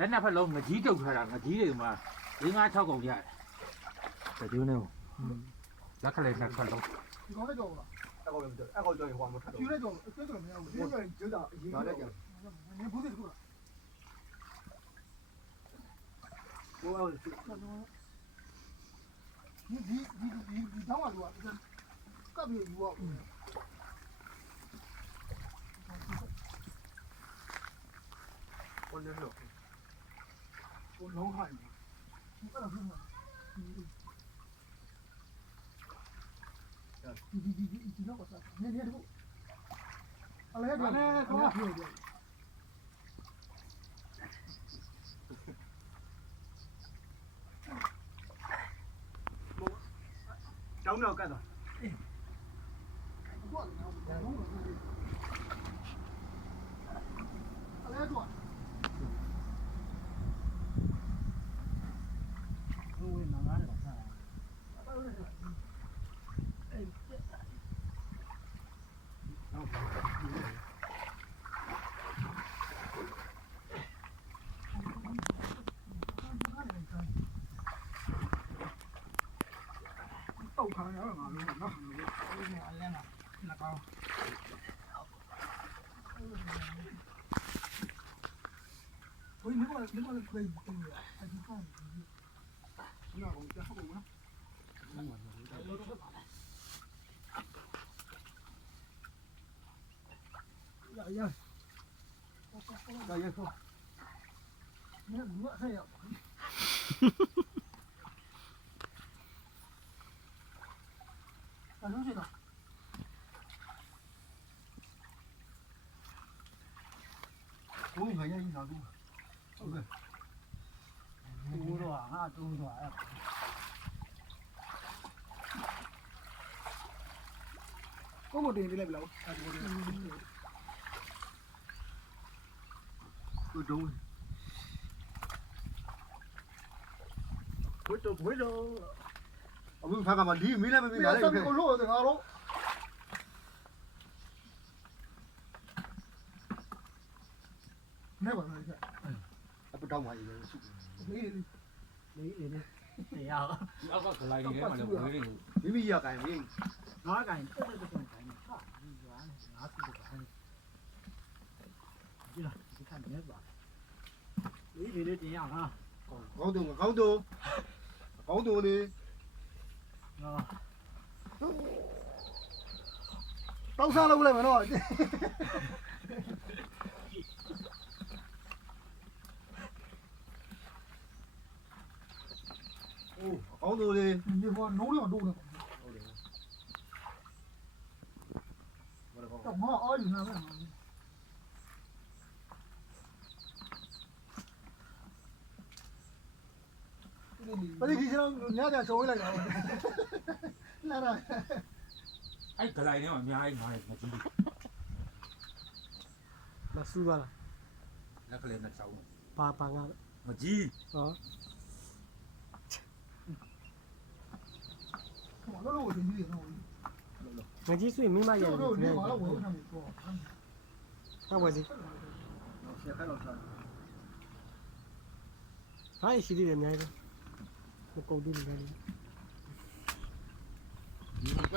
လက်နှစ်ဖက်လုံးငကြီးတုတ်ထားတာငကြီးတွေမှာ5-6ကုန်ရတယ်တကျိုးနေလက်ကလေးနှစ်ဖက်လုံး ဒီကောင်လည်းကြောက်လား အဲ့ကောင်လည်းအဲ့ကောင်ကြောက်ရင်ဟိုမှာထပ် ဖြူ တော့ လည်းကြောက်အကျဉ်းကြော်မရဘူးဒီကောင်ကျတာအရင် ဒါလည်းကြောက် နင်ဘူးစစ်ကူလား ဟိုအဲ့ ဒီတောင်းပါလို့ကပ်ပြီးယူအောင် ဟိုလည်းတော့ ဟိုလုံးခိုင်းအဲ့ဒါဖြစ်မှာဒီတော့ဆက်နေနေတော့အလဲတော့တော့ဖြစ်တယ် ကျောင်းတော့ကတ်တော့ တော့အလဲတော့ ဘိုးဝင်ငါးတယ်ပါစား တောက်ခံရမှာလို့နော် ဘိုးဝင်အလဲနာနှစ်ကောင်း ဘယ်လိုလဲဒီကောင်လည်းပြေးတယ်အဒီကောင်နော်ကောင်ကြောက်ဘူးနော်ရရ ဒါရဲဆို 你看我还要，俺出去了。 ဟိုငါရရင်သာဘူးဟုတ်ကဲ့ ဘိုးတော့ငါတုံးတော့အဲ့ ကိုမတင်ပြလိုက်ပြီလား သူတုံးဝိတော့အခုဖက်ကမှဒီမီးလည်းမမီး 你 လာ 要 လိုက် 上面给我落在哪喽？没管他一下， အပတောင်းပါရေစု 没 လေးလေးတရား ဒီအောက်ကဂလိုက်နေထဲမှာလည်းဝေးနေလို့ မိမိရကန်မင်း ငါးကင်တက်တက်တက်ကိုင်းဟာဒီရွာနဲ့ငါးစုတော့ဟဲ့ဒီလားဒီခံနေပါလေးလေးတင်ရအောင်ဟာ ကောင်းတူကောင်းတူကောင်းတူနေ ငါ 刀杀了过来没咯？ အိုးကောင်းတူနေ 你说弄两弄的， ဟုတ်တယ်ဘာလဲကောင်း 干嘛啊？有那个？ 不是，你像人家收回来了，那那。 အဲ့ဂလိုက်ထဲမှာအများကြီးငါးငကြီး မဆူပါလား လက်ကလေးနှစ်ချောင်း ပါငါ ငကြီး ဟော 我那我真的那我， ငကြီးဆွေမိမရဲ့ 这你完了我又上面说， ဟုတ်ပါစီ ဆက်ခါတော့ထား ဟာရှိသေးတယ်အများကြီးမကုန်သေးဘူးလေ ဒီ